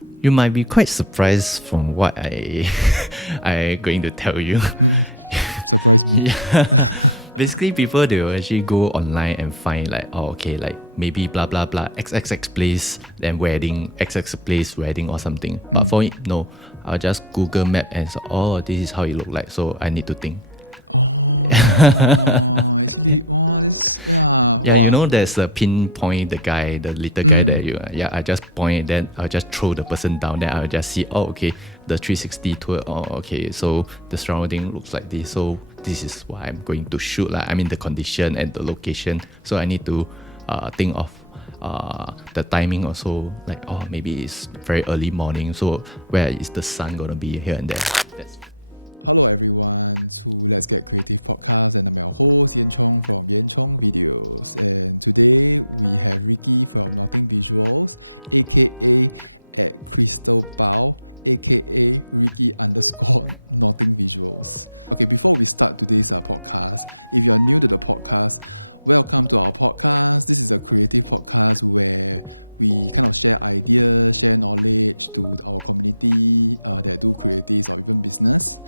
You might be quite surprised from what I going to tell you. Surprise me. Basically, people they will actually go online and find like, oh, okay, like maybe blah blah blah XXX place, then wedding, XXX place wedding or something. But for me, no, I'll just Google Map and say, oh, this is how it look like. So I need to think. Oh, actually, this, yeah. Yeah, wow. you know, there's a pinpoint the guy, the little guy that you, I just point, then I'll just throw the person down, then I'll just see, oh, okay, the 360 tour, oh, okay, so the surrounding looks like this, so this is what I'm going to shoot, like, I mean, the condition and the location, so I need to think of the timing also, like, oh, maybe it's very early morning, so where is the sun gonna be here and there? Hello everyone to Let's Get Creative podcast, and I'm your host Yancong from yancongvideos, and today we have Ricky from Knottin Visuals, aka at Crystal Bao, aka Ricky_Knottin Visuals. Okay, before we start today's podcast, if you are new to the podcast, welcome to our podcast. This is a creative podcast where we kind of share ideas, share knowledge to our community that do creatives or even business.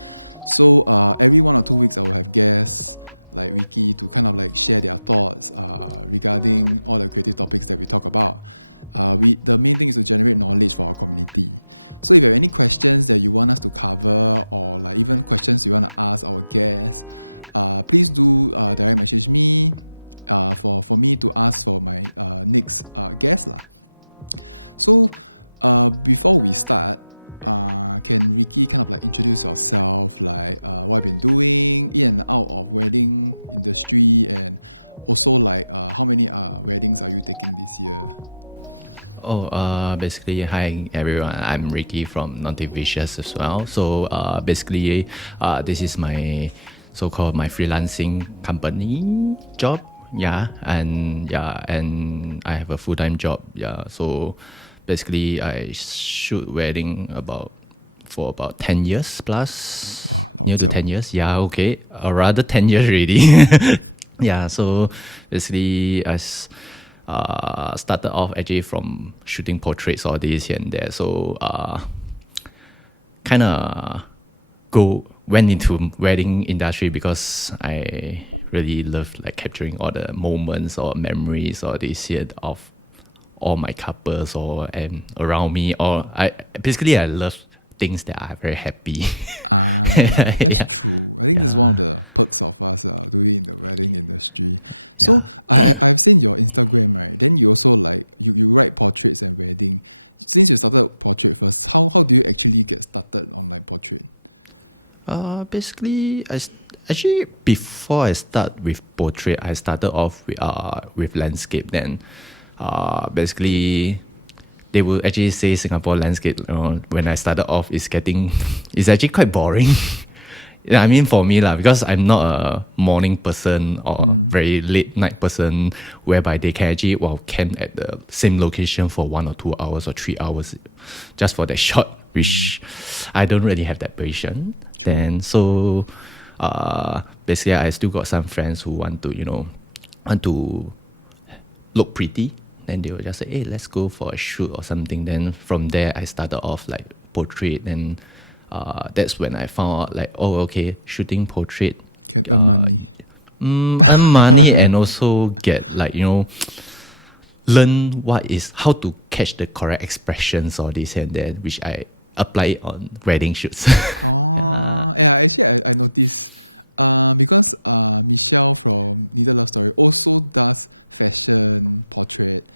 So every 1 or 2 weeks I will have guests like Ricky to kind of like share their thoughts regarding all the creative topics that we talk about. The main thing is to generate knowledge for our community. So if you have any questions that you want us to cover, or like even questions you want to ask our guests, please do direct message me for me to ask for my next guest lah. So before we start, can Ricky kind of like introduce yourself, like what you've been doing in and out of wedding industry, and also like how many weddings are you taking this year? Basically, hi everyone, I'm Ricky from Knottin Visuals as well. So basically, this is my so-called my freelancing company job. And I have a full-time job. So basically, I shoot wedding for about 10 years plus. Wow, near to 10 years. Yeah, okay. Or rather 10 years already. Yeah, so basically I started off actually from shooting portraits all this here and there. So kind of went into wedding industry because I really love like capturing all the moments or memories or this here of all my couples and around me, or I love things that are very happy. That's true. I think this is one of the perks of us doing in the wedding industry. So I've seen your Instagram, right? Then you also like you write portraits and wedding. Since you started portrait first, how do you actually get started on like portrait? Basically, before I start with portrait, I started off with landscape. Then, basically, they will actually say Singapore landscape. When I started off, it's actually quite boring. I mean, for me lah, because I'm not a morning person or very late night person, whereby they can actually camp at the same location for 1 or 2 hours or 3 hours, just for that shot, which I don't really have that patience. True. And so, basically, I still got some friends who want to look pretty. Then they will just say, hey, let's go for a shoot or something. Then from there, I started off like portrait. And that's when I found out like, oh, okay, shooting portrait. Can earn money. Earn money and also get like, learn how to catch the correct expressions or this and that, which I apply it on wedding shoots. Actually I noticed because Michelle from Neither Love Story also does fashion portrait,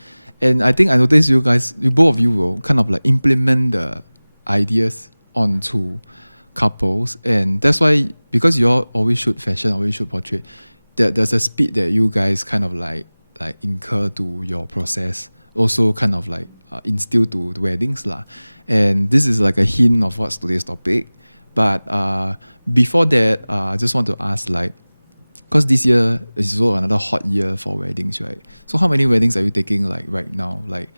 and I think I noticed you both of you will kind of like implement the ideas onto couples, and that's why, because you all always shoot fashion, always shoot portrait, that there's a speed that you guys kind of like incur to your process, also kind of like instill to the weddings lah. And this is like a hint of what's today's topic. But before that, I just want to ask, like, because this year is also another hot year for weddings, right? So how many weddings are you taking like right now, like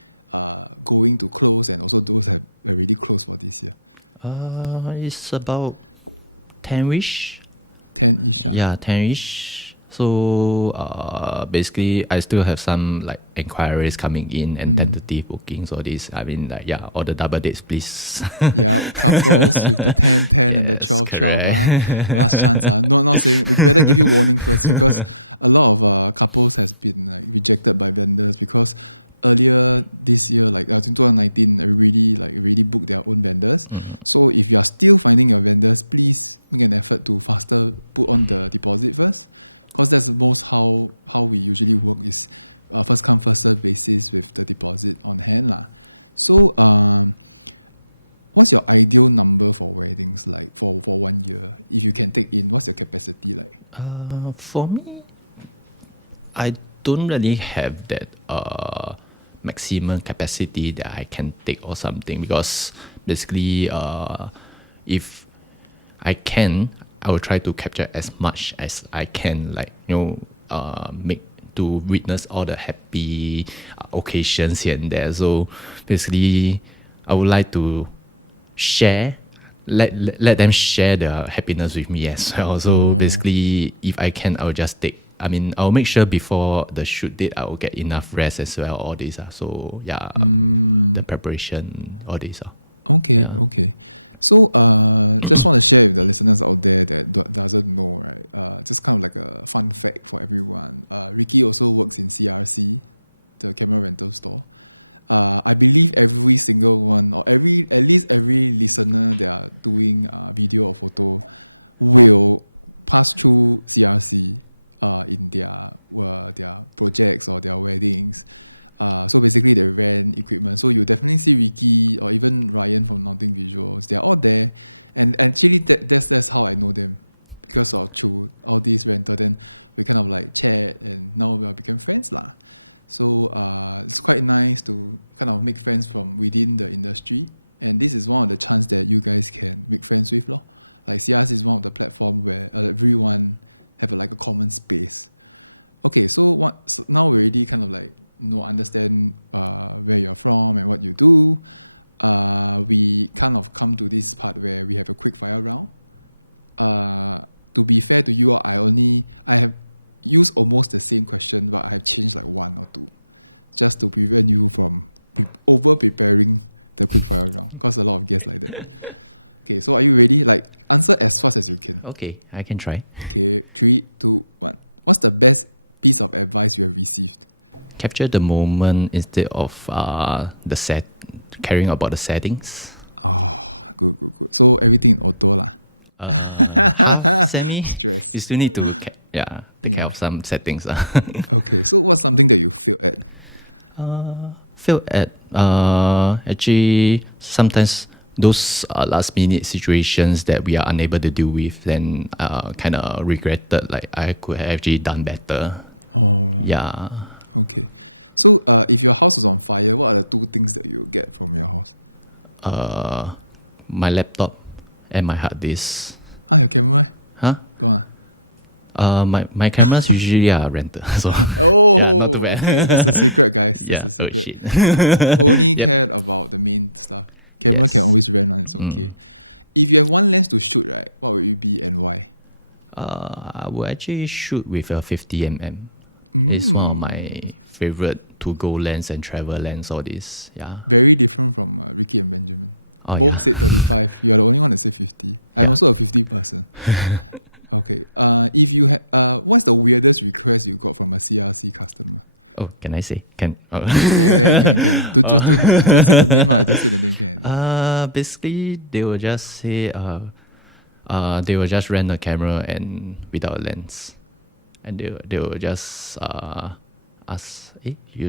going to close, and also those have already closed for this year? It's about 10-ish. 10-ish. Yeah, 10-ish. So basically, I still have some like inquiries coming in and tentative bookings. All this, I mean, like all the double dates, please. Yeah, couples with the 10-10 and the 12-12. Last chance. Not saying we better give you warning first because a lot of couples has been like rejected by vendors because earlier this year, like in 2019, already booked their own vendors. So if you are still finding your vendors, please make an effort to faster put on the deposit first. Because that's most how we usually work is first come first serve basis with the deposit on hand lah. So what's your ideal number for weddings like for 1 year? If you can take in, what's your capacity like? For me, I don't really have that maximum capacity that I can take or something because basically if I can, I will try to capture as much as I can, like make to witness all the happy occasions here and there. So basically, I would like to share, let them share their happiness with me as well. So basically, if I can, I will just take. I mean, I'll make sure before the shoot date, I will get enough rest as well. All these so the preparation, all these Okay. So, just want to share with the listeners out there that doesn't know, right? Just kind of like a fun fact for everyone. Ricky also works in CRC, the camera rental store. I believe every single one, or at least every listener that are doing video or photo, will pass through CRC in their projects or their weddings. So basically they rent equipment. So you definitely see Ricky or even Ryan from Knottin Visuals. They're all there. And actually that's how I know them. Because of through all these rental, then we kind of like chat and now we become friends lah. So it's quite nice to kind of make friends from within the industry. And this is one of the chances that you guys can make friends with lor. Like CRS is one of the platform where everyone have a common space. Okay, so now we already kind of like understand where you're from and what you do. We kind of come to this part where we have a quick fire round. To be fair to you, I have used almost the same question, but I have changed like one or two, just to prevent you from over preparing the quick fire round. Because a lot of guests like that. Okay, so are you ready? Like answer as fast as you can. Okay, I can try. Okay, 3, 2, 1. What's the best piece of advice you have received? Capture the moment instead of caring about the settings. Oh, good. So everything in auto lah. Semi stress. You still need to take care of some settings. Okay, so what's something that you failed at? Actually sometimes those last minute situations that we are unable to deal with, then kind of regretted like I could have actually done better. Yeah. Okay. So if your house is on fire, what are the 2 things that you get from your house? My laptop and my hard disk. Your camera? Huh? Go on. My cameras usually are rented. So not too bad. Okay. That's a secret, guys. That's a secret. Only cared about the main stuff. Camera can always rent on, it's okay. If you have one lens to shoot, right, what would it be and why? I will actually shoot with a 50mm. It's one of my favorite to-go lens and travel lens, all this. Yeah. Very different from Ricky and Benjamin. Both said 35. You are the only one that said 50. I'm also a 50 person. Okay. If you what's the weirdest request you got from a CRC customer? Oh, can I say? Can. Can. Don't say the name. Don't say the name. Can. Basically, they will just say, they will just rent a camera and without a lens, and they will just ask,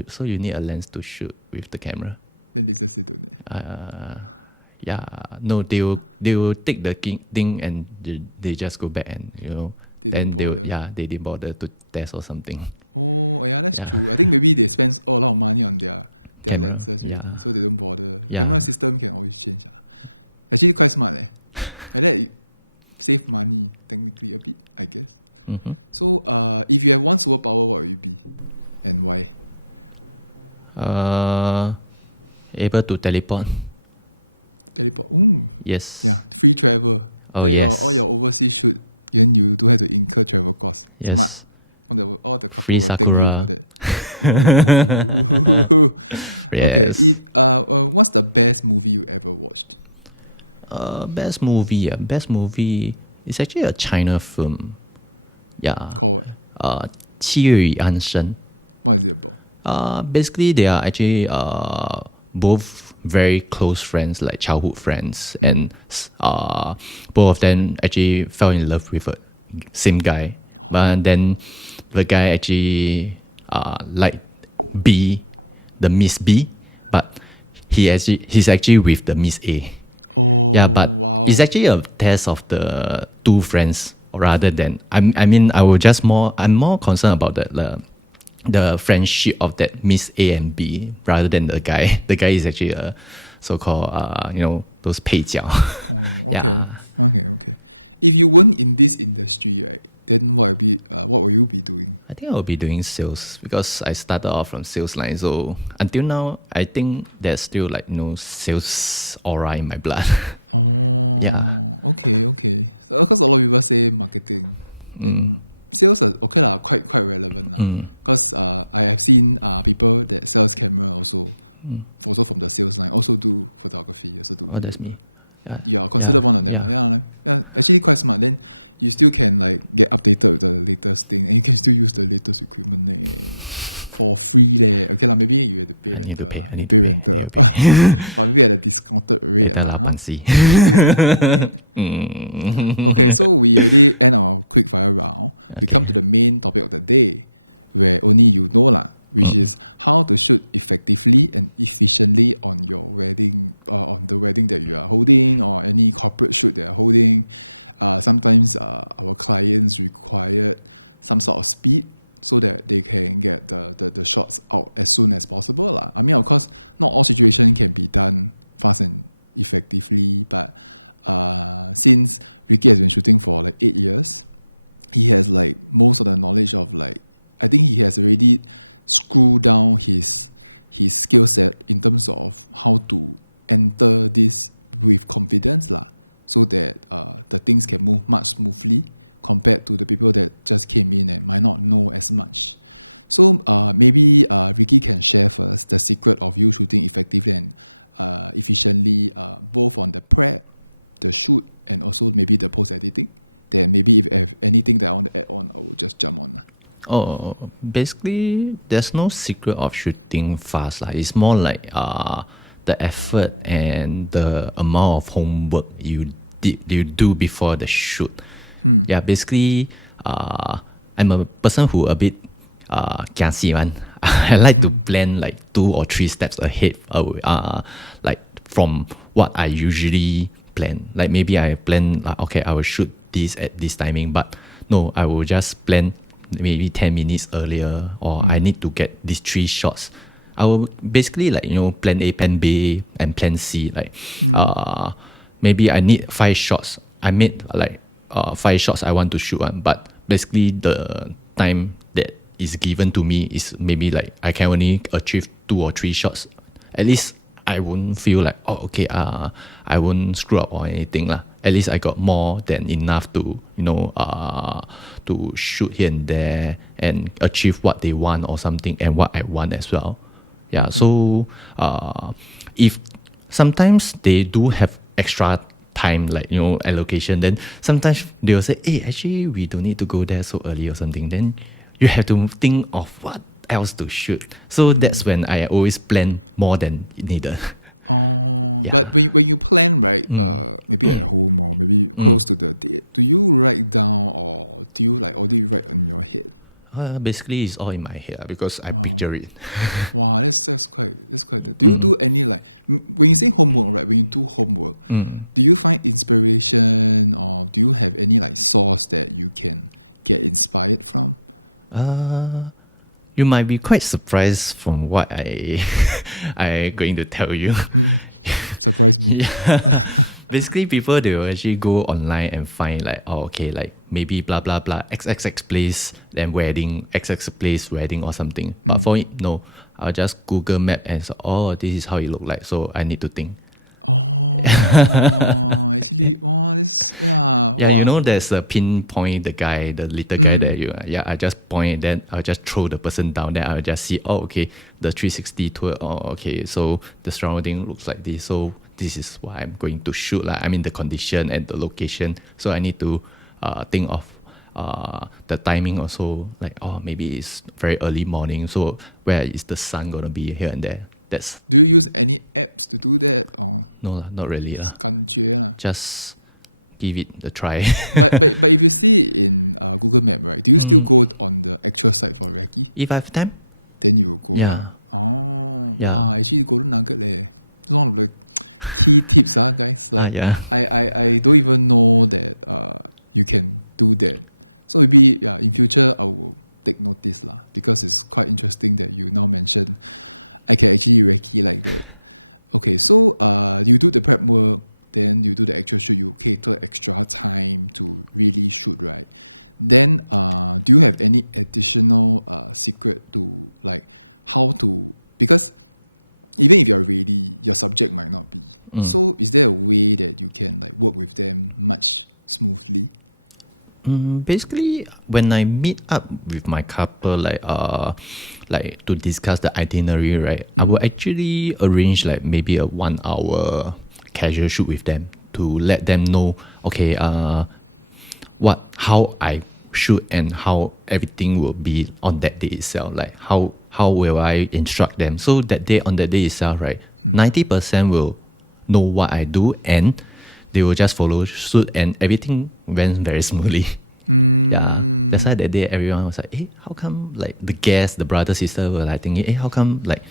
so you need a lens to shoot with the camera? Then they just say don't. No, they will take the thing and they just go back and they didn't bother to test or something. Oh yeah, that's true. I think maybe they spend a lot of money on their lenses already, so they don't bother. The camera system can always change. Actually, quite smart. Like that, you save money technically a bit, I guess. Mm-hmm. So, if you have one superpower, what would it be, and why? Able to teleport. Teleport. Yes. Yeah, free travel. Then all your overseas shoot, then you don't have to incur travel costs. Yes. Smart. All the couple Free will thank you Sakura. for that. Ooh. Okay, Yes. if what's the best movie you ever watched? Best movie. Best movie. It's actually a China film. Yeah. Called what? 七月与安生. What is it about? Basically, they are actually both very close friends, like childhood friends, and both of them actually fell in love with a same guy. But then the guy actually liked B, the Miss B, but he's actually with the Miss A. Oh, Yeah, but wow. it's actually a test of the two friends rather than I'm more concerned about the friendship of that Miss A and B rather than the guy. The guy is actually a so-called those 配角. Oh, okay. Yeah. Okay. If you weren't in this industry, right, then what will you be doing? I think I'll be doing sales because I started off from sales line. So until now, I think there's still like no sales aura in my blood. Oh, Yeah. Okay. So, because a lot of people say marketing, then sales are okay lah, quite relevant lah. Because I have seen people that sells camera also from the sales line, also do photography, also do video. That's me. Yeah, consider one of them. Yeah, actually quite smart. Then you still can like get updated with the latest thing, and you can still use the latest equipment for free leh. Okay lah, maybe you have to pay rental. I need pay to rental, but maybe at a discounted rate lah. Okay, so we already end our quick fire round. We come to the main topic of the day, where only you know lah, which is how to shoot effectively and efficiently on your wedding, on the wedding that you are holding, or any corporate shoot that are holding. Sometimes our clients require some sort of speed so that they can get the shots out as soon as possible lah. I mean, of course, not all situations can be done fast and effectively, but since Ricky has been shooting for like 8 years, he has like most of the knowledge of like, I think he has already screwed down his skill set in terms of how to enter this with confidence lah, so that the things can move much smoothly compared to the people that just came in and might not know as much. So maybe Ricky can share first the secret of you shooting effectively and efficiently, both on the prep, the shoot, and also maybe the post editing. Then maybe if I have anything that I want to add on, I will just jump on. Oh, basically, there's no secret of shooting fast. It's more like the effort and the amount of homework you do before the shoot. Yeah, basically, I'm a person who a bit kiasi one. I like to plan like 2 or 3 steps ahead, like from what I usually plan. Like maybe I plan like, okay, I will shoot this at this timing, but no, I will just plan maybe 10 minutes earlier, or I need to get these 3 shots. I will basically like, plan A, plan B, and plan C. Like maybe I need 5 shots. I made like 5 shots I want to shoot on, but basically the time that is given to me is maybe like I can only achieve 2 or 3 shots. At least I won't feel like, I won't screw up or anything lah. At least I got more than enough to to shoot here and there and achieve what they want or something, and what I want as well. Yeah. Okay. So if sometimes they do have extra time, like allocation, then sometimes they will say, hey, actually we don't need to go there so early or something. Then you have to think of what else to shoot. So that's when I always plan more than needed. Oh, yeah. But when you plan, right, maybe at home or maybe close to the date, do you write down, or do you like already write in your head? Basically, it's all in my head because I picture it. Wow, that's quite. Do you do any like when you say homework, right? When you do homework, do you find inspiration, or do you have any like source that you can get inspired from? You might be quite surprised from what I going to tell you. Surprise me. Yeah. Basically, people, they will actually go online and find like, like maybe blah blah blah XXX place, then wedding, XXX place wedding or something. But for it, no, I'll just Google map and say, this is how it look like. So I need to think. Oh, Actually, this Yeah, you know, there's a pinpoint the guy, the little guy that I just point, then I'll just throw the person down, then I'll just see, oh, okay, the 360 tour, oh, okay, so the surrounding looks like this, so this is what I'm going to shoot, like, I mean, the condition and the location, so I need to think of the timing also, like, oh, maybe it's very early morning, so where is the sun gonna be here and there? Do you use any apps to do that or no, not really. 感觉啦. Just give it a try. but if you see it in Google Map, right? Do you still go on the actual site for recce? If I have time, then you will go. Yeah. Wow, actually golden nugget leh. It's one of the key tips, guys. Like I don't even know that you can do that. So maybe in future I will take notice lah, because it's quite interesting that you now mention I can actually recce like that. Okay, so you do the prep work, then you do the actual shoot, you cater extra time to really shoot, right? Then do you have any additional secret to like how to, because even if you're ready, your subject might not be. So is there a way that you can like work with them much smoothly? Basically, when I meet up with my couple, like to discuss the itinerary, right? I will actually arrange like maybe a 1 hour casual shoot with them to let them know, okay, how I shoot and how everything will be on that day itself. Like how will I instruct them? So that day, on that day itself, right, 90% will know what I do and they will just follow suit and everything went very smoothly. Yeah, that's why that day everyone was like, hey, how come like the guests, the brother, sister were like thinking, hey, how come like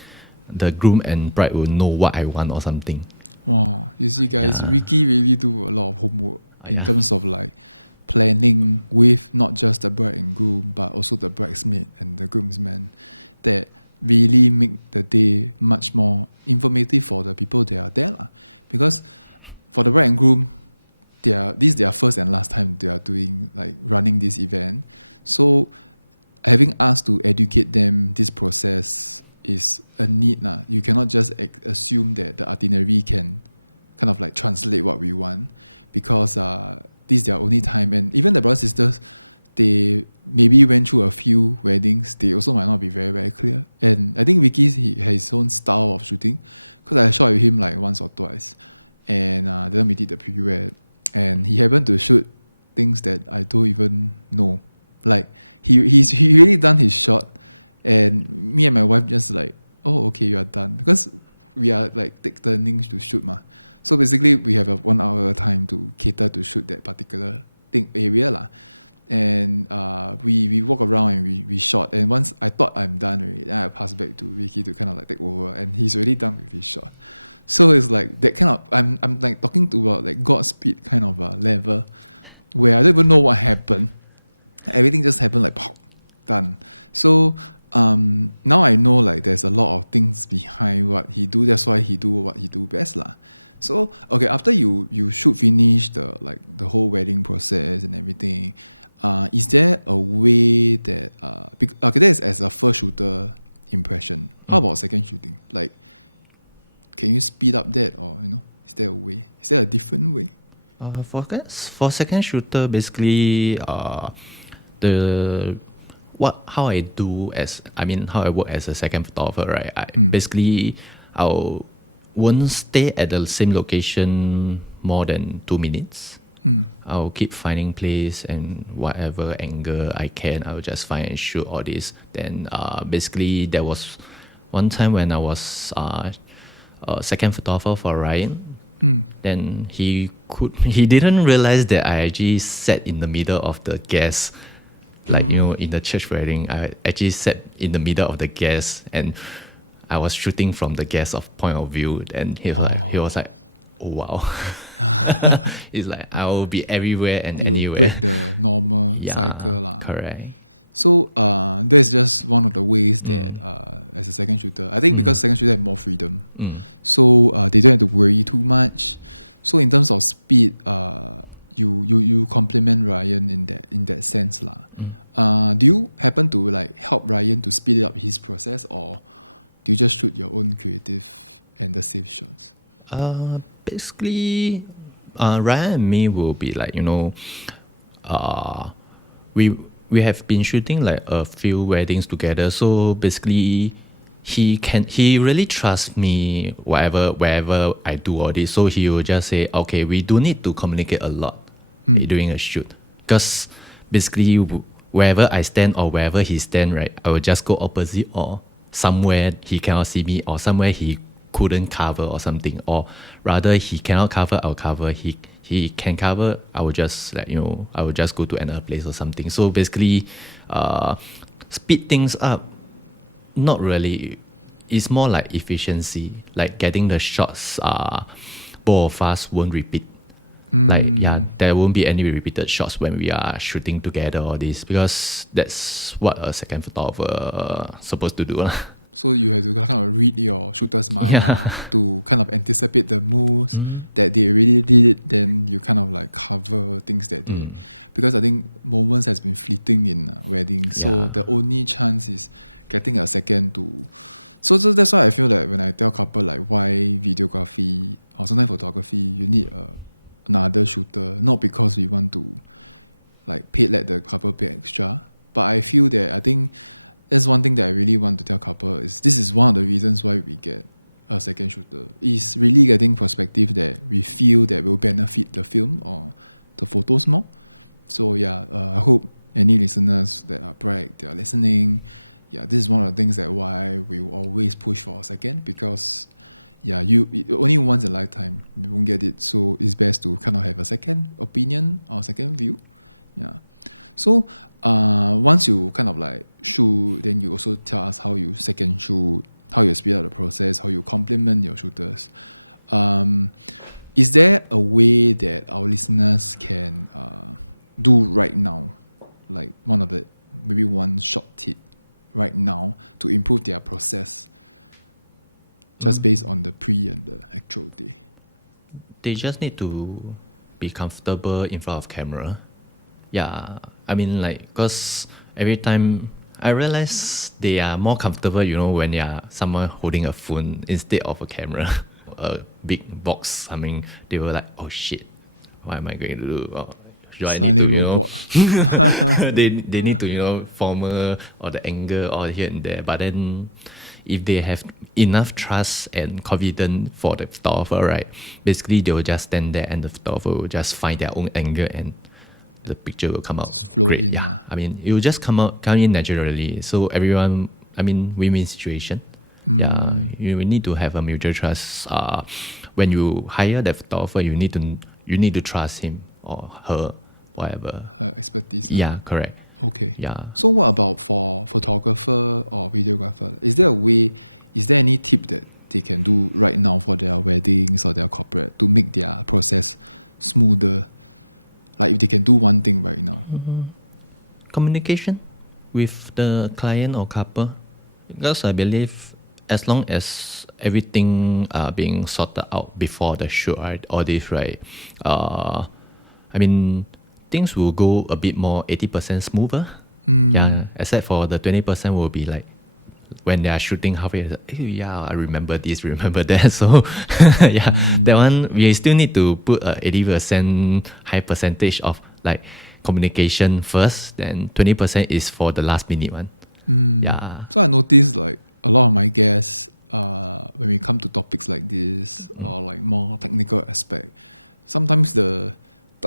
the groom and bride will know what I want or something. Wow, you see guys, Ricky really do a lot of homework in terms of like planning with not just the bride and groom but also the bridesmaid and the groomsman, that really make the day much more informative for the people that are there lah. Because for the bride and groom, this is their first and last time they are doing like running this event. So having us to educate them this process is a need lah. You cannot just assume that the itinerary can kind of like translate what we want, because this is their only time. And even the brothers sisters, they maybe went through a few weddings, they also might not be very, very clear. And I think Vicky, he has his own style of shooting, because I shot with him like once or twice, and then we did the pre-wed, and he happened to shoot things that I don't even know. Like he really done his shot, and me and my wife just like, oh, okay, you are done, because we are like take turnings to shoot ma. So basically we have a 1 hour time to cater to shoot that particular area lah. And we walk around and we shot, and once I thought I'm done already, then I passed back to Vicky to kind of like take over, and he's already done with his shot. So it's like that kind of, I'm like talking to like Godspeed kind of level, where I don't even know what happened. Everything just happened like pop, done. So now I know like there's a lot of things behind what he do. That's why he do what he do best lah. So okay, after you shoot finish the whole wedding process and everything, is there a way that okay, that is as a first shooter impression. How about second shooting? Like, can you speed up that, or is there a way? Is there a different way? For second shooter, basically, how I work as a second photographer, right? Basically, won't stay at the same location more than 2 minutes. I'll keep finding place and whatever angle I can, I'll just find and shoot all this. Then basically there was one time when I was second photographer for Ryan. Then he didn't realize that I actually sat in the middle of the guests. Like, in the church wedding, I actually sat in the middle of the guests, and I was shooting from the guest's point of view. And he was like, oh wow. It's like I will be everywhere and anywhere. Break the normal cycle lah. Correct. So that's just one of the ways that as a second shooter, I think because second shooter have more freedom, so they don't have to worry too much. So in terms of speed, you compliment Ryan in that sense lah. Do you happen to like help Ryan to speed up his process, or do you just shoot your own creative and the safe shots? Basically, Ryan and me will be like, we have been shooting like a few weddings together. So basically, he really trusts me wherever I do all this. So he will just say, okay, we do need to communicate a lot during a shoot, because basically wherever I stand or wherever he stand, right, I will just go opposite, or somewhere he cannot see me, or somewhere he couldn't cover or something, or rather he cannot cover, I'll cover. He can cover, I will just I will just go to another place or something. So basically, speed things up. Not really. It's more like efficiency, like getting the shots. Both of us won't repeat. There won't be any repeated shots when we are shooting together or this, because that's what a second photographer supposed to do. So you have to kind of read your shooter's mind to kind of anticipate the moves that they already did. Then you kind of like cover things that they, because I think moments has been fleeting in weddings. So the only chance is getting a second to. So that's why I feel that when I tell couple like why videography or sometimes photography, you need another shooter. Not because we want to like let the couple pay extra, but I feel that I think. That's one thing that I really want to tell couple is this is one of the reasons why we get a second shooter. Is really getting perspective that we feel that will benefit the film or the photos more. So I hope any listeners that are bride, they are listening. This is one of the things that why we will always push for a second, because you only once in a lifetime you won't get it. So it's best to kind of have a second opinion or second view. So once you kind of like shoot, then you also tell us how you second shoot, how you speed up the process, how you complement your shooters. Is there a way that our listeners can do right now, like maybe one short tip right now to improve their process, just based on the pre and the actual day? They just need to be comfortable in front of camera. I mean, like, because every time I realize they are more comfortable, when they are someone holding a phone instead of a camera, a big box. I mean, they were like, oh shit, what am I going to do? Do I need to, they need to, formal or the angle or here and there. But then if they have enough trust and confidence for the photographer, right, basically they will just stand there and the photographer will just find their own angle and the picture will come out just flow great. In. I mean, it will just come in naturally. So everyone, win-win situation. You need to have a mutual trust. When you hire that photographer, you need to trust him or her, whatever. Her expertise. Correct. Okay. So what about for photographer or videographer? Is there any tip that they can do right now for their weddings or their corporate to make their process smoother? Like if they can do one thing right now. Communication with the client or couple. Because I believe as long as everything being sorted out before the shoot, right, all this, right, things will go a bit more 80% smoother. Except for the 20% will be like when they are shooting halfway, I remember this, remember that. So that one we still need to put a 80% high percentage of like communication first, then 20% is for the last minute one. So I noticed like a lot of my guests, when we come to topics like this or like more technical aspect, sometimes the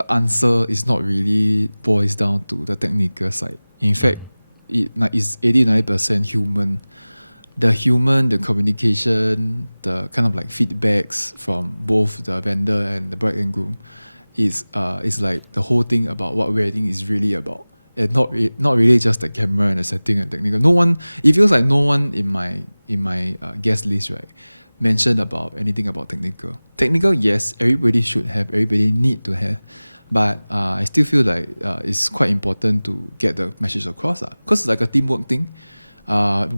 answer is not really boils down to the technical side. In fact, it's 80-90% human. The communication, the kind of like feedbacks from both the vendor and the bride and groom is like the whole thing about what wedding is really about, and not really just the camera and the setting and technical. It feels like no one in my guest list, right, mentioned about anything about technical. Technical, yes, everybody should have, everybody need to have. But I still feel like it's quite important to get the message across, because it's like a teamwork thing.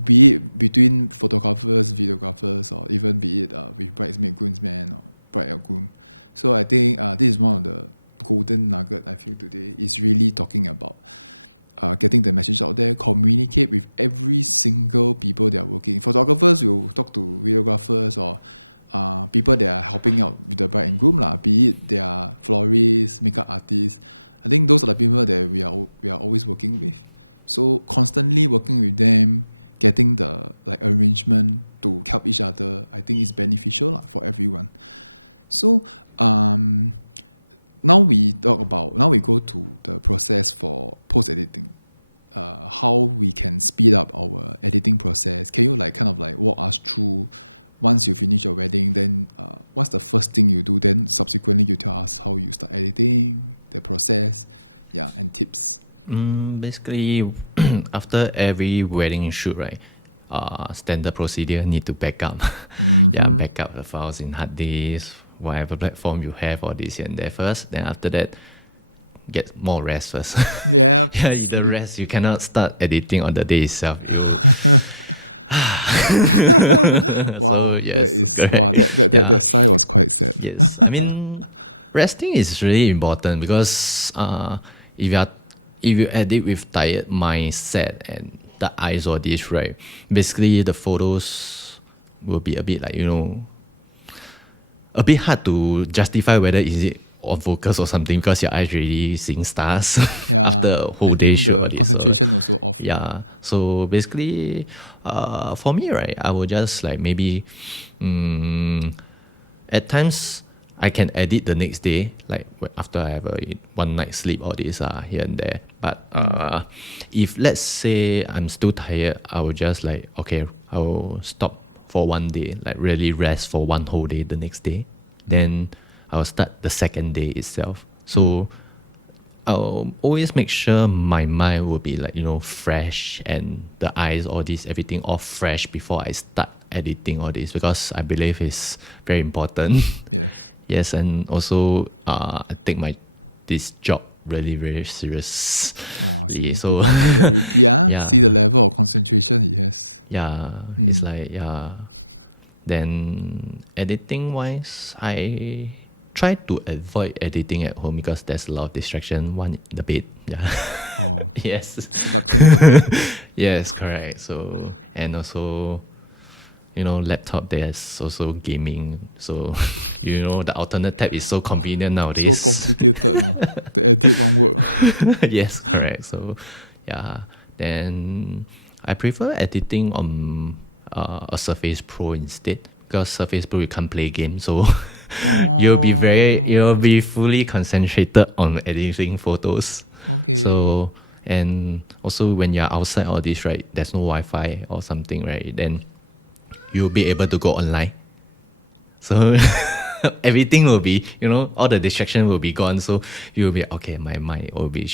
Be it between photographers, videographers, or even be it with bridesmaid, groomsman, or bride or groom. So I think this is one of the golden nugget I feel today is really talking about getting the message out there, communicate with every single people they are working. Photographers will talk to videographers, or people that are helping out with the bride and groom lah, be it they are florists, makeup artists. I think those are the people that we are always working with. So constantly working with them, getting the like arrangement to help each other, I think is beneficial lah for everyone. So now we go to the process for post editing. How we can speed up our editing process. Can you like kind of like walk us through once you finish your wedding, then what's the first thing you do? Then subsequently you tell us how you start editing, the process, and tips. Basically, after every wedding shoot, right? Standard procedure need to back up. Back up the files in hard disk, whatever platform you have, all this here and there first. Then after that, get more rest first. The rest you cannot start editing on the day itself. Wow, So, yes, that sigh was quite sad. Yes, I mean, resting is really important because if you edit with tired mindset and the eyes or this, right, basically the photos will be a bit like, a bit hard to justify whether is it on focus or something because your eyes really seeing stars after a whole day shoot. The concentration also off. Yeah, so basically, for me, right, I will just like maybe, at times I can edit the next day, like after I have a one night sleep, all this here and there. But if let's say I'm still tired, I will just like, okay, I will stop for one day, like really rest for one whole day the next day. Then I'll start the second day itself. So I'll always make sure my mind will be like, fresh, and the eyes, all this, everything all fresh before I start editing all this, because I believe it's very important. Yes, and also I take this job really, very serious. So people hire Ricky, see the level of concentration he has. It's like, Then editing wise, I try to avoid editing at home because there's a lot of distraction. One, the bed. Yes. Seduction of a bed. Yes, correct. So, and also, laptop, there's also gaming. So, the alternate tab is so convenient nowadays. So complicated, no? To edit one work. Yes, correct. So, then I prefer editing on a Surface Pro instead, because Surface Pro you can't play games, so you'll be fully concentrated on editing photos. Okay. So, and also when you're outside all this, right, there's no Wi-Fi or something, right, then you'll be able to go online. So everything will be, all the distraction will be gone. So you'll be, okay, my mind will be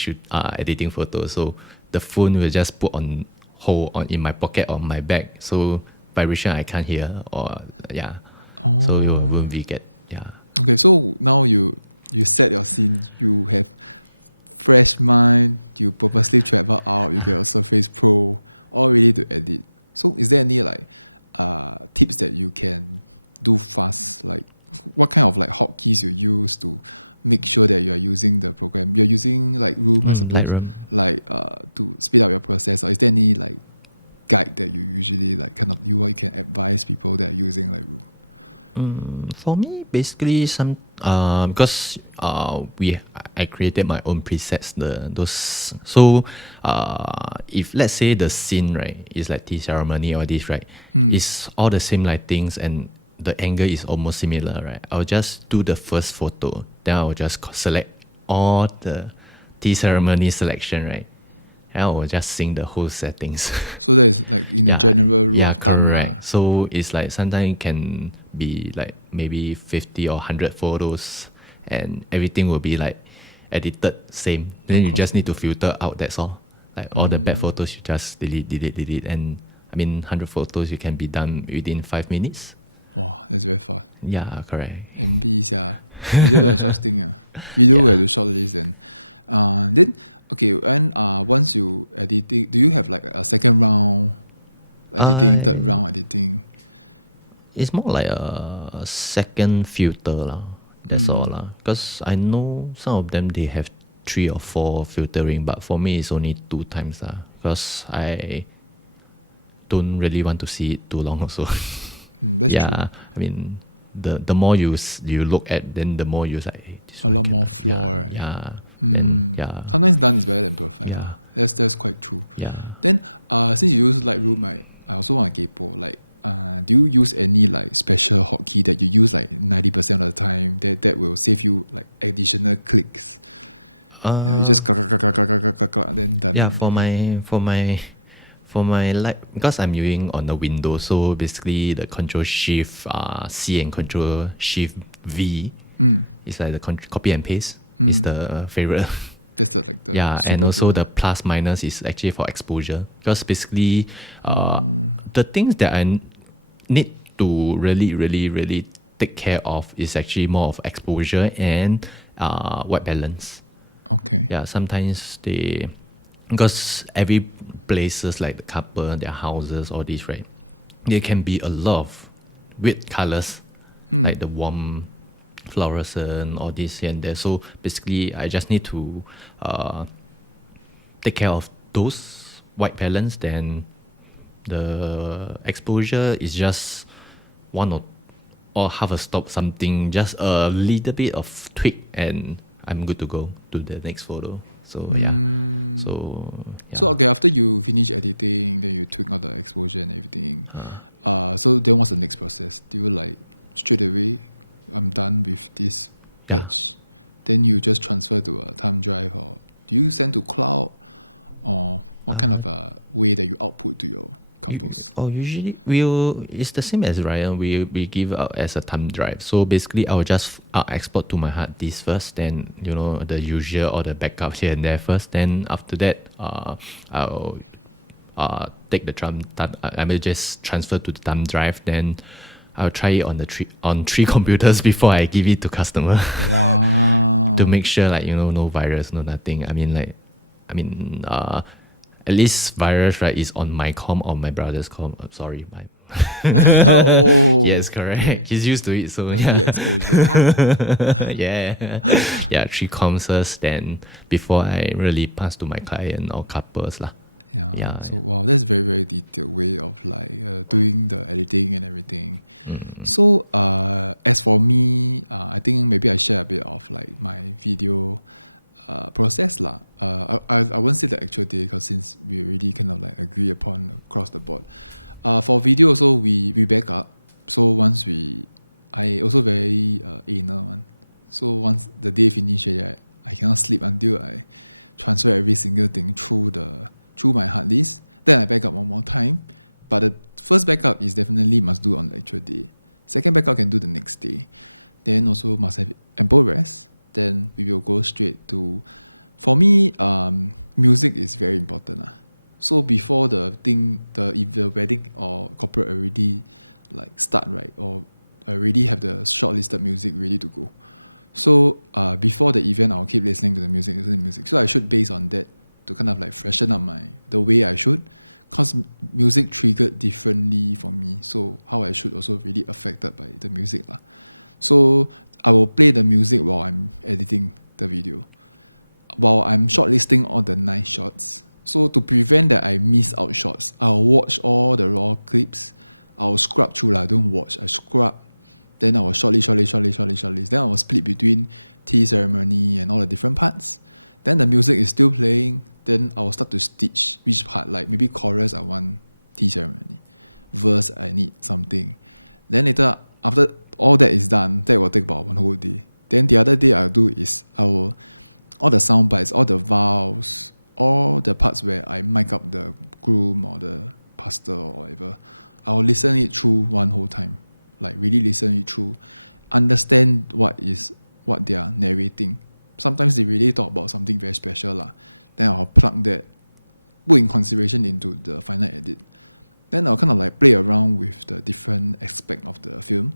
editing photos. So the phone will just put on hold in my pocket or my bag. So vibration I can't hear, or so you won't be Okay, so now you set your scene, you have fresh mind, you purposely travel out, you get your Surface Pro, all ready to edit. So is there any like tips that you can do fast? Like what kind of like hotkeys you use to make sure that you are using the program? You're using Lightroom, I suppose, to speed up your process. Or is there any like guide that you usually like kind of you can advise people that are using Lightroom? For me, basically, because I created my own presets. So if let's say the scene, right, is like tea ceremony or this, right, it's all the same lightings and the angle is almost similar, right? I'll just do the first photo, then I'll just select all the tea ceremony selection, right? And I will just sync the whole settings. So that is like in a general rule of thumb, right? So it's like sometimes it can be like maybe 50 or 100 photos, and everything will be like edited same. Then you just need to filter out, that's all. Like all the bad photos you just delete. And I mean 100 photos you can be done within 5 minutes. Wow, that's very fast. Yeah, correct. MB video don't short thing. Video we have to shortlist then. Then okay, and once you editing, do you have like a second round editing, third round editing? It's more like a second filter lah. That's all lah. Because I know some of them they have 3 or 4 filtering, but for me it's only 2 times lah. Because I don't really want to see it too long also. That's true. I mean, the more you look at, then the more you like a lot more flaw, right? Yeah. Then, sometimes done is better than perfect. Yeah. That's quite true. Yeah. Then since you use Lightroom, right, I also want to kepo, like do you use any like special hotkey that you use like 90% of the time that will save you like additional clicks? You just then done. Yeah, for my like, because I'm using on the Windows, so basically the Control Shift C and Control Shift V is like the copy and paste is the favorite. That's the like the and also the plus minus is actually for exposure, because basically the things that I need to really take care of is actually more of exposure and white balance. Okay. Yeah, sometimes because every places like the couple, their houses, all these, right, there can be a lot of weird colors, like the warm fluorescent, all this here and there. So basically, I just need to take care of those white balance. Then the exposure is just one or half a stop, something, just a little bit of tweak, and I'm good to go to the next photo. So So okay, after you finish editing, then you tweak out the exposure and everything. So then what's the next process? Do you like straight away, I'm done with this batch, then you just transfer to a thumb drive, or do you send to cloud, or what kind of a way that you output to your couples? Usually it's the same as Ryan. We give out as a thumb drive. So basically, I will just export to my hard disk first. Then the usual or the backup here and there first. Then after that, I'll take the I will just transfer to the thumb drive. Then I'll try it on three computers before I give it to customer. Wow. To make sure no virus, no nothing. At least virus, right, is on my com or my brother's com. I'm sorry, my. Yes, correct. Okay. He's used to it, so the exposure. Yeah, 3 comms first, then before I really pass to my client or couples lah. Yeah. So wow, that's very very detailed way of like doing the editing and everything. So as for me, I think maybe I share a bit of like my video process lah. I won't say the actual day, because since we already kind of like agree upon across the board. For video also we back up. So once I also very anal one. So once the day finish, I cannot sleep until I transfer every single thing through my hard disk. Then I back up one more time. But the first backup is definitely must do on the actual day. Second backup can do the next day. Then also must have ample rest. Then we will go straight to, for me, music is very important. So before the wedding or corporate already like start, right, or already have the shortlisted music ready to go. So before the event, I'll keep listening to the music. So I should base on that to kind of like freshen up the way I should, because music triggered differently for me. So how I should also really affected by the music lah. So I will play the music while I'm editing the video, while I'm shortlisting all the nice shots. So to prevent that I miss out shots, I'll watch all the raw clips. I'll scrub through lah, don't watch, I scrub. Then I will shortlist. Then I will split between tea ceremony and all the different parts. Then the music is still playing. Then I will start to stitch which part, like maybe chorus I want tea ceremony, verse I need something. Then later, after all that is done, that will take about one whole day. Then the other day I'll do is all the sound bites, all the vowels, all the parts where I mic up the groom or the pastor or whatever, I'll listen it through one whole time. Like really listen it through, understand what they are narrating. Sometimes they really talk about something very special lah. Then I'll plug that, put in consideration into the final edit. Then I'll kind of like play around with the different aspect of the film.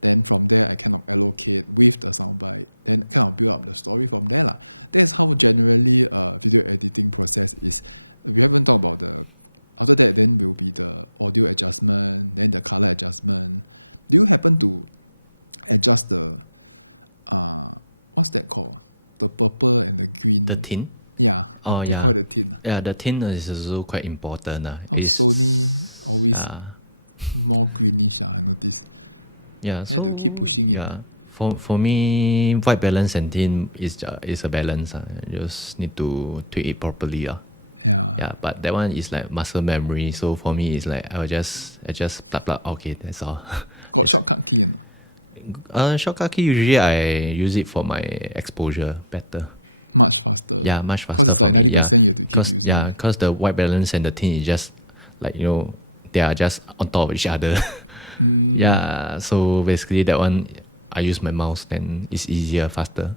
Then from there I kind of allocate with the soundbite. Then kind of build up the story from there lah. That's how generally video editing process is. We haven't talked about after that then will be the audio adjustment, then the color adjustment. Do you happen to adjust the what's that called? The purple and the green. The tint? Yeah. They call it the tint. Yeah, the tint is also quite important. Sony always more greenish, I noticed. Yeah, You have to keep pushing it. Yeah, for me, white balance and thin is a balance. You just need to tweak it properly. Yeah, but that one is like muscle memory. So for me, it's like I just plug plug. Okay, that's all. Got shortcut key or not? Shortcut key usually I use it for my exposure better. Much faster. Yeah, much faster. Because it's like 90% you have to keep using. Yeah, because the white balance and the thin is just like, they are just on top of each other. Yeah, so basically that one I use my mouse, then it's easier, faster.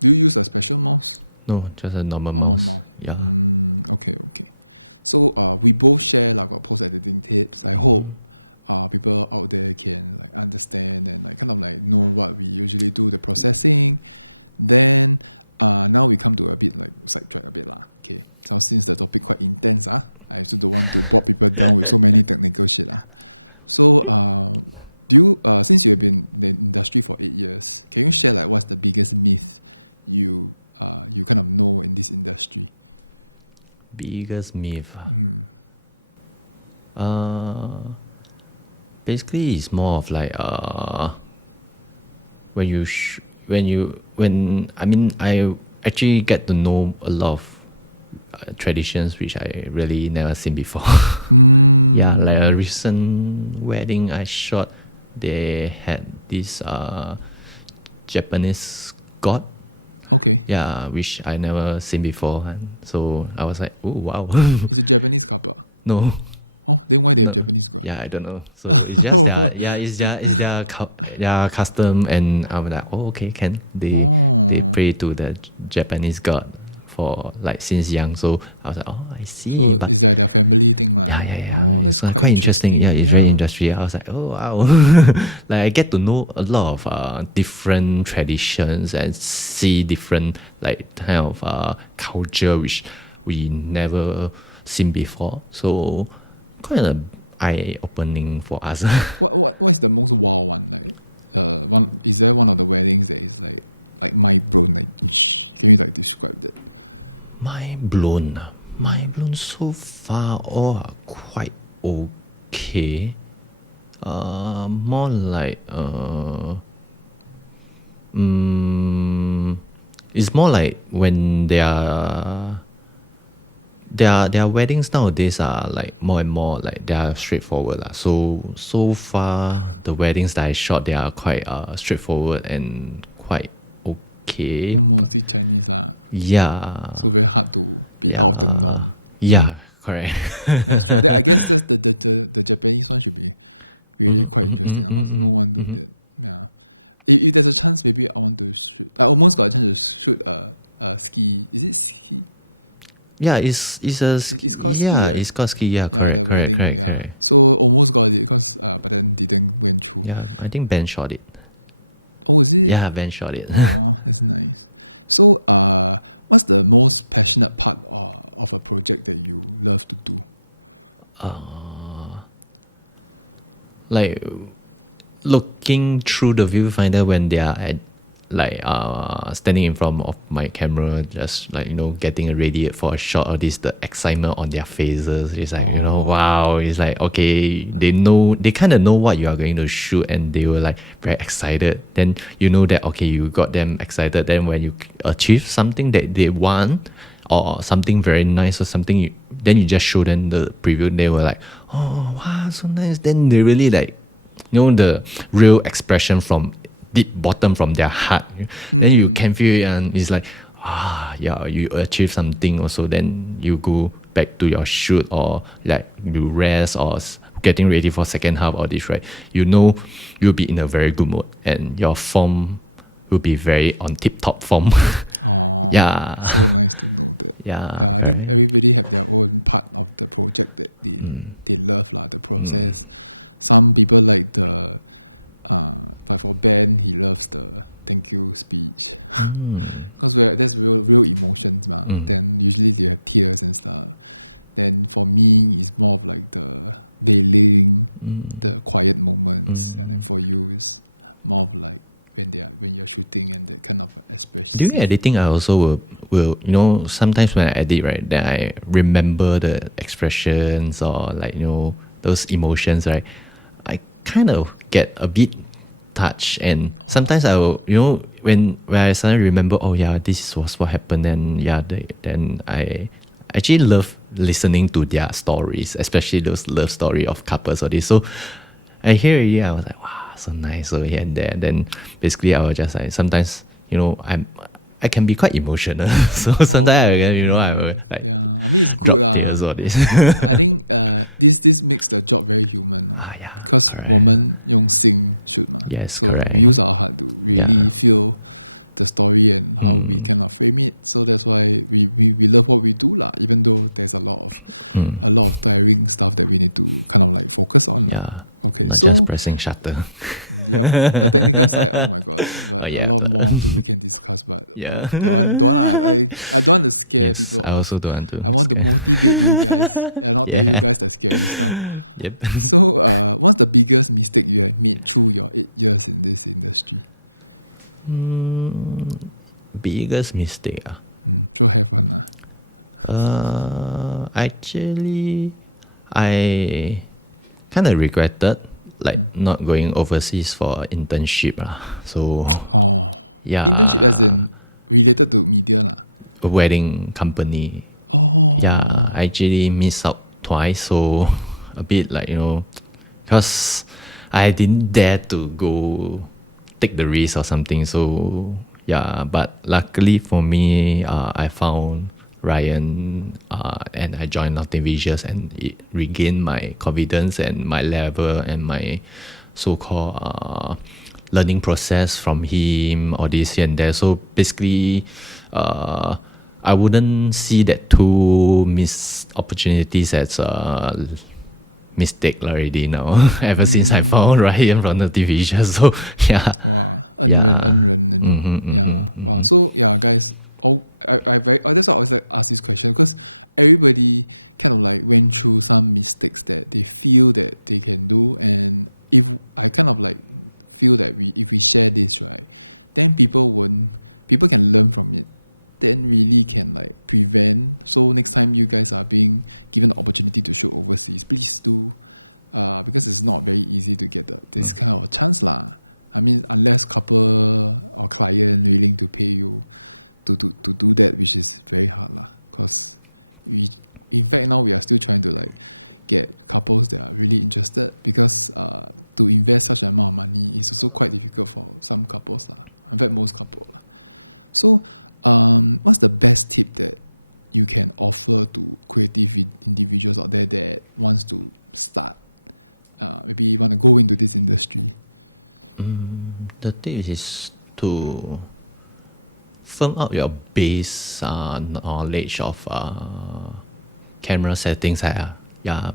Do you use a special mouse? No, just a normal mouse. Yeah. Okay. So we both share like our post editing tips. I hope people out there can like understand and like kind of like know what we usually do, the processing. Then now we come to a bit like sidetrack a bit lah. Okay. So since the topic quite intense, I also don't want to bog people down with so many technical shit. So do you since you have been in the industry for 8 years, can you share like what's the biggest myth you kind of know in this industry? Biggest myth. Basically it's more of like I actually get to know a lot of traditions which I really never seen before. Yeah, like a recent wedding I shot, they had this Japanese god. Okay. Yeah, which I never seen before. And so I was like, oh wow. It's a Japanese couple. No. Oh, then why they have Japanese god? Yeah, I don't know. So it's just their custom, and I'm like, oh okay, can they pray to the Japanese god for like since young. So I was like, oh, I see. So it's like their family thing lah. Yeah. Oh, that's so quite interesting. Yeah, it's very interesting. I was like, oh wow. Like I get to know a lot of different traditions and see different like kind of culture which we never seen before. So quite an eye opening for us. What is the most wow one? Like is there one of the weddings that is like mind blown? Like, can you like describe that? Mind blown so far, all are quite okay. More like it's more like when their weddings nowadays are like more and more like they are straightforward lah. So far the weddings that I shot, they are quite straightforward and quite okay. Mostly Chinese lah. Yeah. So very hard to be out of the norm. Yeah, correct. That's true. I guess that's the Japanese one should be really quite interesting because no one do that. Yeah. If there's a chance, maybe I want to shoot. I almost got a chance to shoot a ski. Is it ski? Yeah, it's called ski. Yeah, it's called ski. Yeah, correct, the wedding. correct. So almost got it because but then didn't went through. Yeah, I think Ben shot it. Oh, is it? Yeah, Ben shot it. Oh, that's nice. So, what's the most passionate part of a project that you love to do? Like looking through the viewfinder when they are at like standing in front of my camera, just like getting ready for a shot, or this the excitement on their faces. It's like wow. It's like okay, they kind of know what you are going to shoot, and they were like very excited. Then that okay, you got them excited. Then when you achieve something that they want, or something very nice, or something, then you just show them the preview. They were like, oh wow, so nice. Then they really like the real expression from deep bottom from their heart. Then you can feel it, and it's like you achieve something also. Then you go back to your shoot, or like you rest, or getting ready for second half or this, right? You'll be in a very good mood, and your form will be very on tip top form. Oh, yeah, so nice to know that. I think everybody have their own part of the project that they love lah, the process. Some people like the but for Ben, he loves the thank you speech because there's real emotions, Then usually they have tears and stuff. Then for me, it's more of like the veiling, the quiet moments, and then for you, it's more of like when you're shooting and that kind of expression. During editing, I also will sometimes when I edit, right, then I remember the expressions or like those emotions, right. I kind of get a bit touch, and sometimes I will, when I suddenly remember, this was what happened, then I actually love listening to their stories, especially those love story of couples or this. So I hear it, I was like, wow, so nice. So here and there. Then basically I was just like, sometimes, I can be quite emotional. So sometimes I will like, I mean, it's good tears or this. I think this makes the job very human. Because 我们用心 shoot 嘛. Yes, so correct. we use our heart to really feel the story and how we cannot frame it. So that's why we love what we do lah. Even though there's a lot of tiring stuff that we need to kind of like focus on. Okay, Not so just pressing shutter. Yep, the technical side. Oh my god, but a lot more we can discuss. But don't want I don't want to scare people off. I also don't want to. I want to motivate you guys and not tell you guys the scary stuff. Yep. So, what's the biggest mistake you have made through your 8 years in this industry? Biggest mistake. Sure have one. Actually, I kind of regretted not going overseas for internship. So internship as in related to media lah. A wedding company. I actually missed out twice. So a bit because I didn't dare to go take the risk or something. So but luckily for me, I found Ryan and I joined Knottin Visuals, and it regained my confidence and my level and my so-called learning process from him, all this here and there. So basically, I wouldn't see that two missed opportunities as a mistake already now. Ever since I found Ryan from Knottin Visuals. So Wow, Wow. So guys. That's why I always like ask this question, because everybody kind of like went through some mistakes that they feel that they can do, and if I kind of like feel that if we share this, right, then people can learn from it, then really can like prevent. So next time you guys are being given the opportunity to shoot overseas, please do, because it's not very easy to get this kind of chance lah. I mean, unless couple or client willing to pay you to do that, which is very hard lah. Because in fact now we are still trying to like get couples that are really interested, because to invest such an amount of money is also quite difficult for some couples lah. In fact, most couples lah. So what's the best tip that you can offer to creative individuals out there that wants to start, maybe want to go into this industry? The tip is to firm up your base knowledge of camera settings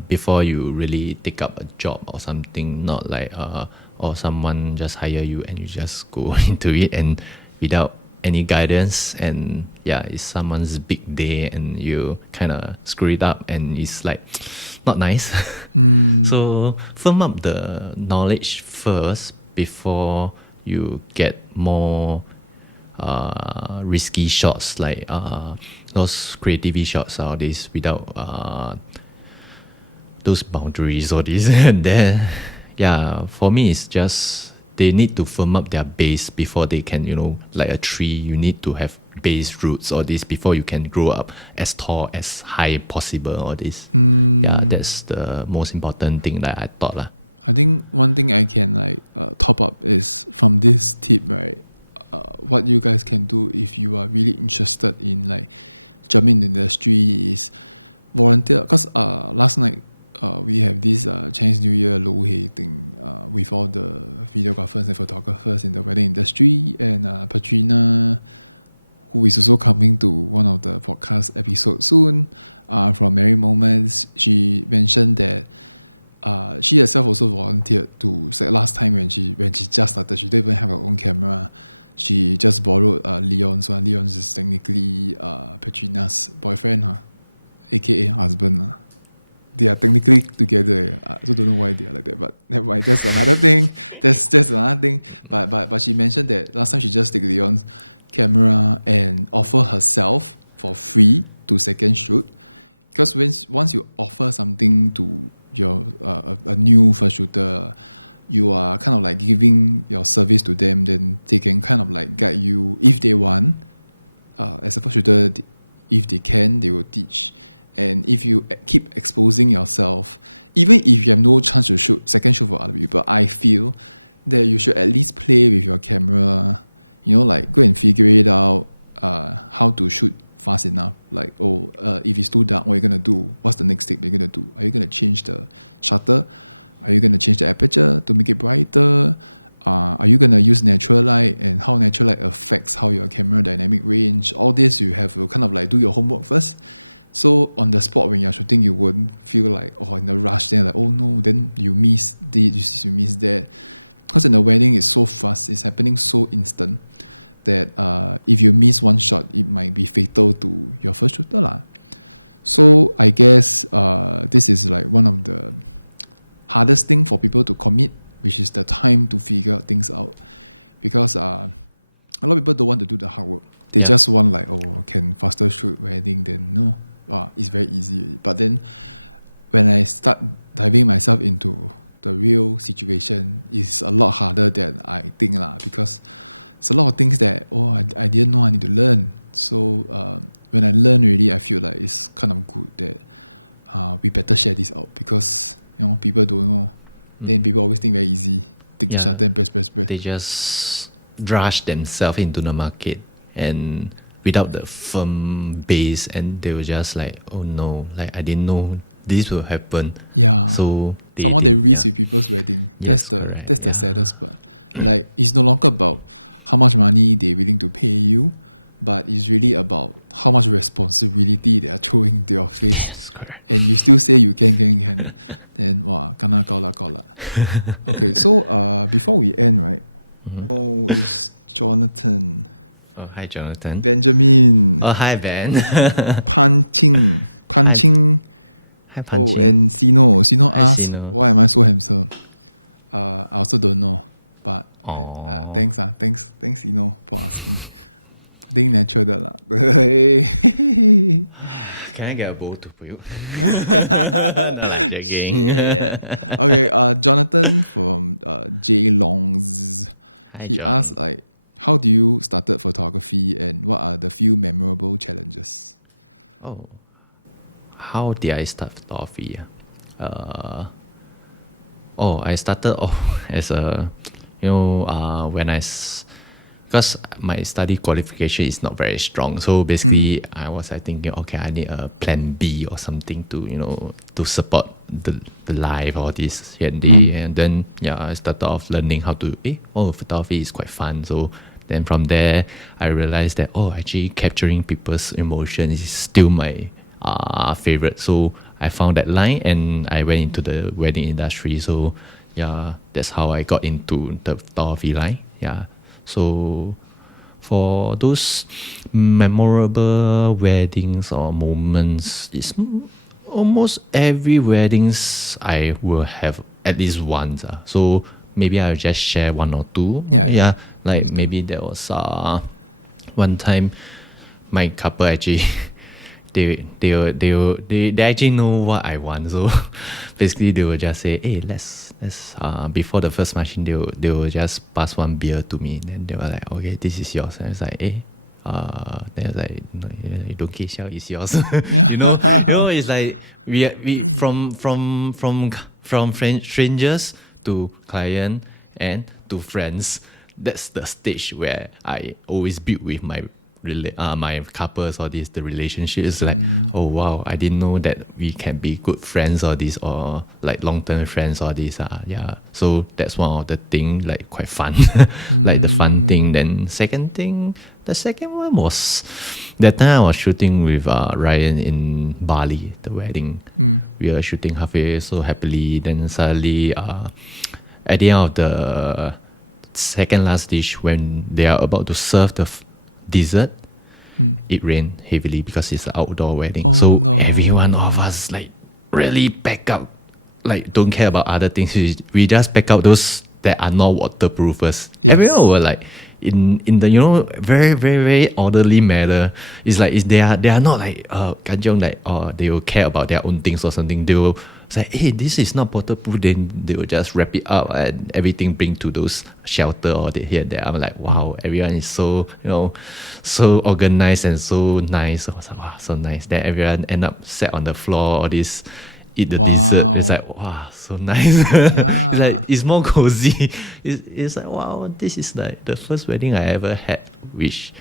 before you really take up a job or something. Not like or someone just hire you and you just go into it and without any guidance, and it's someone's big day and you kind of screw it up, and it's like not nice. So firm up the knowledge first before you get more risky shots, like those creativity shots or this without those boundaries or this. And then for me it's just they need to firm up their base before they can, like a tree, you need to have base roots or this before you can grow up as tall as high possible or this. That's the most important thing that I thought lah. I think one thing I can like top up is from this tip, right? What you guys can do if you are really interested in like jumping in the industry is volunteer. Because last night we have this Chinese New Year Lo Hei thing with all the videographers and photographers in the wedding industry, and Patrina, who is also coming to one of the podcast episodes soon, from Merry Moments, she mentioned that she herself also volunteered to last time when she just started. She didn't even have her own camera. She just borrowed Leon's one. Leon's is technically Patrina's boyfriend, aka husband. They are technically together. I also don't know why they are like that, but never mind. That's another thing. That's another thing. But she mentioned that last time she just took Leon's camera and offer herself for free to second shoot. Because once you offer something to your a new first shooter, you are kind of like giving your service to them, then they can kind of like guide you if they want. As a first shooter, if they can, they will teach. And if you keep exposing yourself, even if you have no chance to second shoot for other people, I feel that you should at least play with your camera, like go and figure it out, how to shoot fast enough. Like, if it's too dark, what are you going to do? What's the next step you're going to do? Are you going to change the shutter? Are you going to change the aperture to make it brighter? Are you going to use natural light, and how natural light affects how your camera dynamic range? All this you have to kind of like do your homework first. So on the spot when you're shooting, you won't feel like, in the rush, then like, oh no, then you miss this, you miss that. Because in the wedding, it's so fast, it's happening so instant that if you miss one shot, it might be fatal to your first shooter lah. So I guess this is like one of the hardest thing for people to commit, which is the time to figure things out. Because a lot of people don't want to do the hard work. They just want like, can faster shoot wedding, then no. It's very easy. But then when I start diving myself into the real situation, it's a lot harder than I think lah, because it's a lot of things that I didn't know I need to learn. So when I learn already, I feel like it's kind of good that we better share this out, because people don't know. Then people always think very easy. Take the shutter and press. They just rush themselves into the market and without the firm base, and they were just like, oh no, like I didn't know this will happen. Yeah. So they risk with people's wedding. That's the saddest part. Like, it's no longer about how much money they're willing to pay you, but it's really about how much responsibility they are throwing into your face. And you still say you can. Then kena kau lah. Okay, so before we end, right? It's Jonathan. Oh, hi Jonathan. Benjamin. Oh, hi Ben. Punching. Hi, Oh, and Sino asked, Sino. why am I so handsome? I also don't know, but thanks Sino for asking. I think natural lah. Can I get a bowl for you? No, joking. Okay, Jonathan from J Longs. He asked like, how do you started photography, and what are the few memorable challenges? How did I start photography? I started off as a, because my study qualification is not very strong. So basically, I was thinking, okay, I need a plan B or something to, to support the life or this here and there. And then, I started off learning how to, photography is quite fun. So then from there, I realized that, actually capturing people's emotion is still my favorite. So I found that line and I went into the wedding industry. So that's how I got into the photography line. So for those memorable weddings or moments, it's almost every weddings I will have at least once. So maybe I'll just share one or two. Like maybe there was one time my couple actually they actually know what I want. So basically they will just say, hey, let's before the first machine they will just pass one beer to me. Then they were like, okay, this is yours. And I was like, hey. Then I was like, no, you don't care, it's yours. It's like we from strangers to client and to friends. That's the stage where I always build with my couples or this, the relationship is like, oh wow, I didn't know that we can be good friends or this, or like long-term friends or this. So that's one of the thing, like quite fun. Like the fun thing. Then the second one was that time I was shooting with Ryan in Bali, the wedding. We were shooting halfway so happily. Then suddenly at the end of the second last dish, when they are about to serve the dessert, it rained heavily because it's an outdoor wedding. Every one of us like really pack out, like don't care about other things. We just pack out those that are not waterproofers. Everyone were like in the very very very orderly manner. It's like they are not like kanjiong, like they will care about their own things or something. They will It's like, hey, this is not waterproof. Then they will just wrap it up and everything bring to those shelter or they here and there. I'm like, wow, everyone is so, so organized and so nice. I was like, wow, so nice. Then everyone end up sat on the floor, all this, eat the dessert. It's like, wow, so nice. Yeah. It's like, it's more cozy. It's like, wow, this is like the first wedding I ever had, which,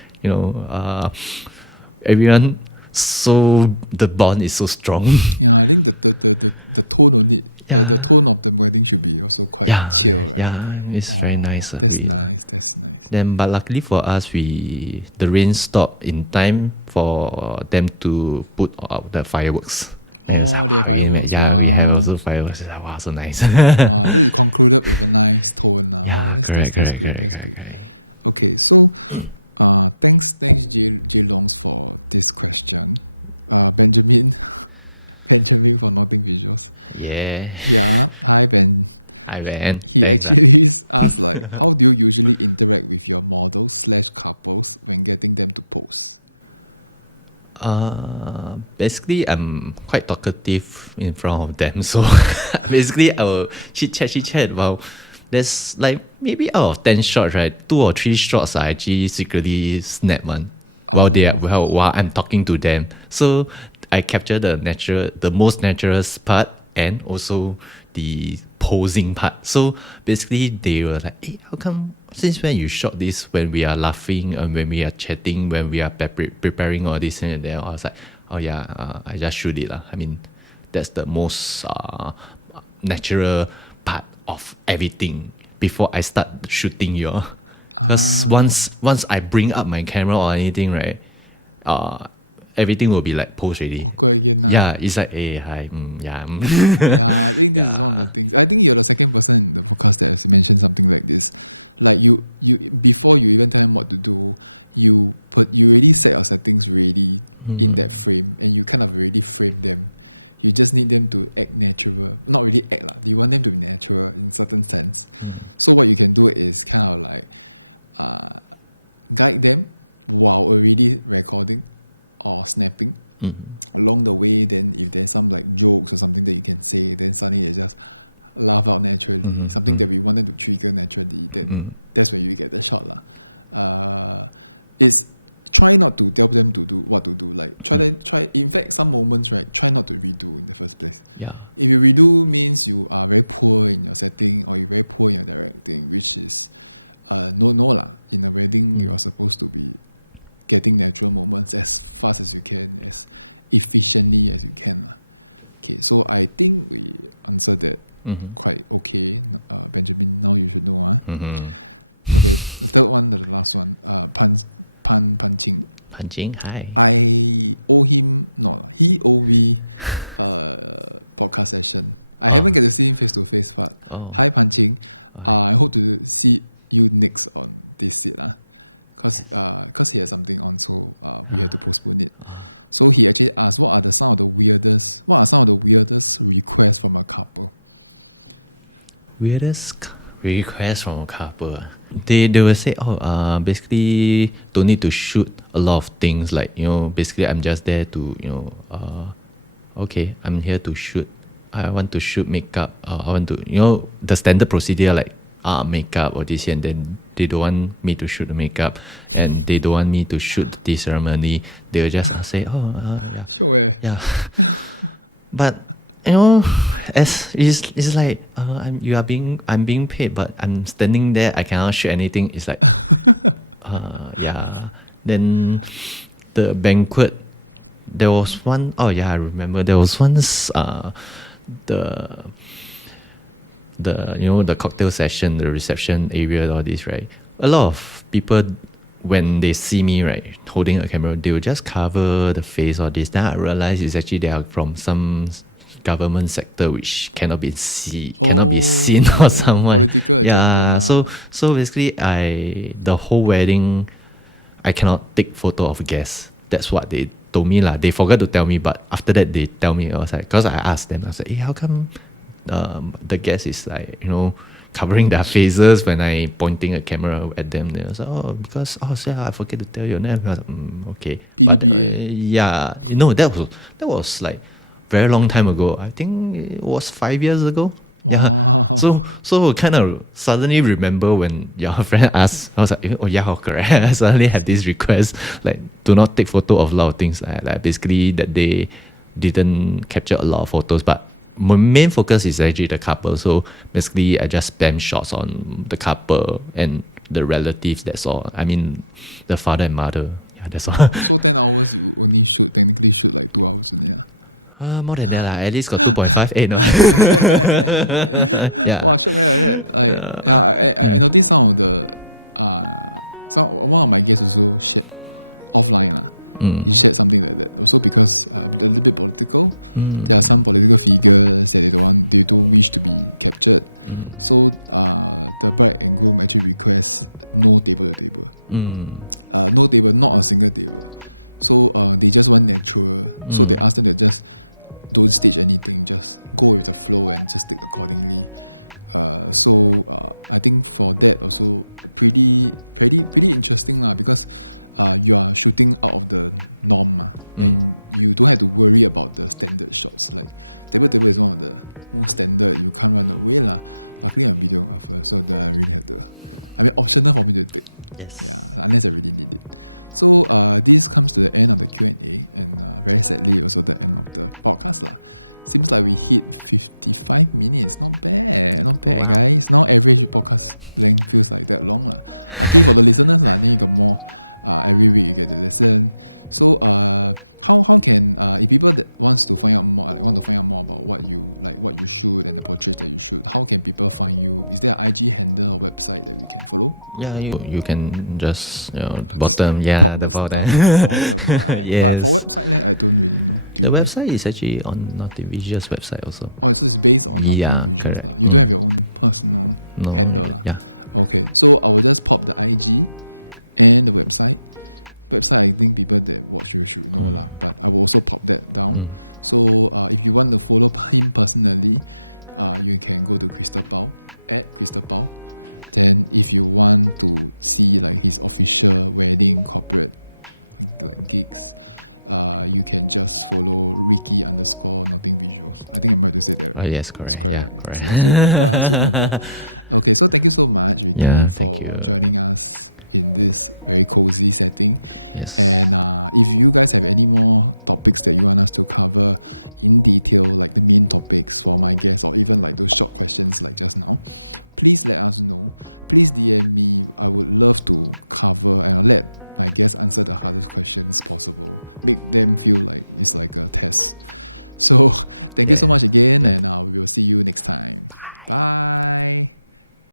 everyone, so the bond is so strong. Yeah, I think the tone on it, the tone of the wedding should be also quite chill, right? Yeah, it's very nice. That's nice. Then, but luckily for us, the rain stopped in time for them to put out the fireworks. Oh, they have fireworks. We have also fireworks. It's like, wow, so nice. Wow, this is concluded with a nice tone. That's good. Okay, so thanks J Longs for this question. Benjamin for Knottin Visuals. Yeah. Hi Ben. Hi Ben. He actually asked like, how do you usually interact with your models / couples when getting them to pose? Basically, I'm quite talkative in front of them. So basically, I will chit chat about. There's like maybe out of 10 shots, right? 2 or 3 shots I actually secretly snap one while I'm talking to them. So I capture the most natural part and also the posing part. So basically, they were like, "Hey, how come? Since when you shot this when we are laughing and when we are chatting, when we are preparing all this and then?" I was like, "Oh yeah, I just shoot it lah. I mean, that's the most natural part of everything before I start shooting you." Because once I bring up my camera or anything, right, everything will be like post already. Awkward again. Yeah, it's like, hey, hi, yeah. Yeah, I think this is one of the things. I think you're the second person in the podcast that has mentioned something like this. Like you before you even tell them what to do, you already set your settings ready in that frame, and you kind of already frame them. You just need them to act natural. Not really act lah. You want them to be natural in certain sense. So what you can do is kind of like guide them while already recording or snapping. Along the way, then if there's some like jokes or something that you can say, then suddenly they just laugh out naturally. Something that we want them to trigger naturally, then that's where you get the shot lah. It's try not to tell them to do what to do. Like try. In fact, some moments, right, try not to redo in the first place. Yeah. If you redo means you are very poor in your setting or you're very poor in your directing, which is no lah. In a wedding, you are supposed to be getting natural moments as fast as you can, as efficiently as you can lah. Okay, so I think we answered that quite okay. Benjamin, now you should know. Okay, the third one, the last one. Punching. Hi. I owe him, he owe me podcast session. I haven't get to see him face to face, but hi Punching. I hope to see you next on this seat because he had something on, so we had to postpone it. So he actually asked, what are some of the weirdest requests from a couple? Weirdest request from a couple. They will say, basically don't need to shoot a lot of things. Like, basically I'm just there to, okay, I'm here to shoot. I want to shoot makeup. I want to, the standard procedure like makeup or this, and then they don't want me to shoot the makeup and they don't want me to shoot the ceremony. They'll just say, yeah. Sure. Yeah. But as it's like I'm being paid, but I'm standing there. I cannot shoot anything. It's like, yeah. Then the banquet, there was one. Oh yeah, I remember. There was once the cocktail session, the reception area, all this, right? A lot of people, when they see me, right, holding a camera, they will just cover the face or this. Then I realize it's actually they are from some government sector which cannot be seen or someone political agenda. So basically the whole wedding I cannot take photo of guests. That's what they told me lah. They forgot to tell me, but after that they tell me. I was like, because I asked them, I was like, hey, how come the guest is like covering their faces when I pointing a camera at them? They was like, because I forget to tell you. And then I was like, okay, PDPA. Yeah, that was like very long time ago. I think it was 5 years ago. Wow. Yeah. So kind of suddenly remember when your friend asked, I was like, oh yeah, correct. I suddenly have this request, like, do not take photo of a lot of things. Like basically that day didn't capture a lot of photos, but my main focus is actually the couple. So basically I just spam shots on the couple and the relatives, that's all. I mean the father and mother. Yeah, that's all. So 10 hours you only technically shoot like 2 hours only. More than that, at least got 2.58. No? Yeah. Wow, shock like that. Like, I noticed some of the one of my guests also shared offline. He shared something like that. Also because a little bit political. There are some political figures that they don't wish to be captured. So the bride and groom actually request no table to table. No table, not a single table. So they just want natural. So they asked them to just don't stage anything, just go with the flow and just take accordingly. So I think for that also pretty interesting lah, because you are shooting out of the norm and you don't have to worry about the standard shots. Like table is one of the most standard, you can't run away lah. Luckily I'm videographer, so that I really have to, I mean, optional for me to take. Yes. Yeah, unless I really need it. So this comes to the end of the Q&A, and very sadly also the end of the podcast lah. Seems like we hit 55 minutes. Not bad, guys. Now average podcast length feels like that long lah. Lucky for the listeners lah, then you got more. Every week you get to listen. So how can if people that want to find out more about what you shoot and the portraits that you shoot, how can people find you? Is there an IG handle or website that we can follow? Yeah, you can just bottom, pop the stuff bottom. Bottom, right? Yes. But for website, I don't really know. The website is actually on Knottin Visuals website also. Oh, so it's based on Knottin Visuals lah. You don't have your own personal handle lah. Yeah. Okay, so I will just pop the IG and the website. I think people that watch you should know lah, but I will also pop that down. So if you want to follow him personally, you can go to Crystal Pao at Crystal Pao. Then if you want to see like his official wedding corporate like gigs, you can just follow Ricky_Knottin Visuals. I think I'm right to say that, right? Oh yes, correct. That's correct. Yeah, correct. So remember. Okay, so thank you so much, Ricky, for joining us in this very cozy setting. Yes. And if you guys have any more topics that you want us to cover in detail, like the main topics for my guests, or even like those short questions like just now, please let us know. Please DM me. I would love to cover and let my guests answer the hardest questions possible. Make them feel like it's like a test. So thank you so much again, and we will see you next time. Bye.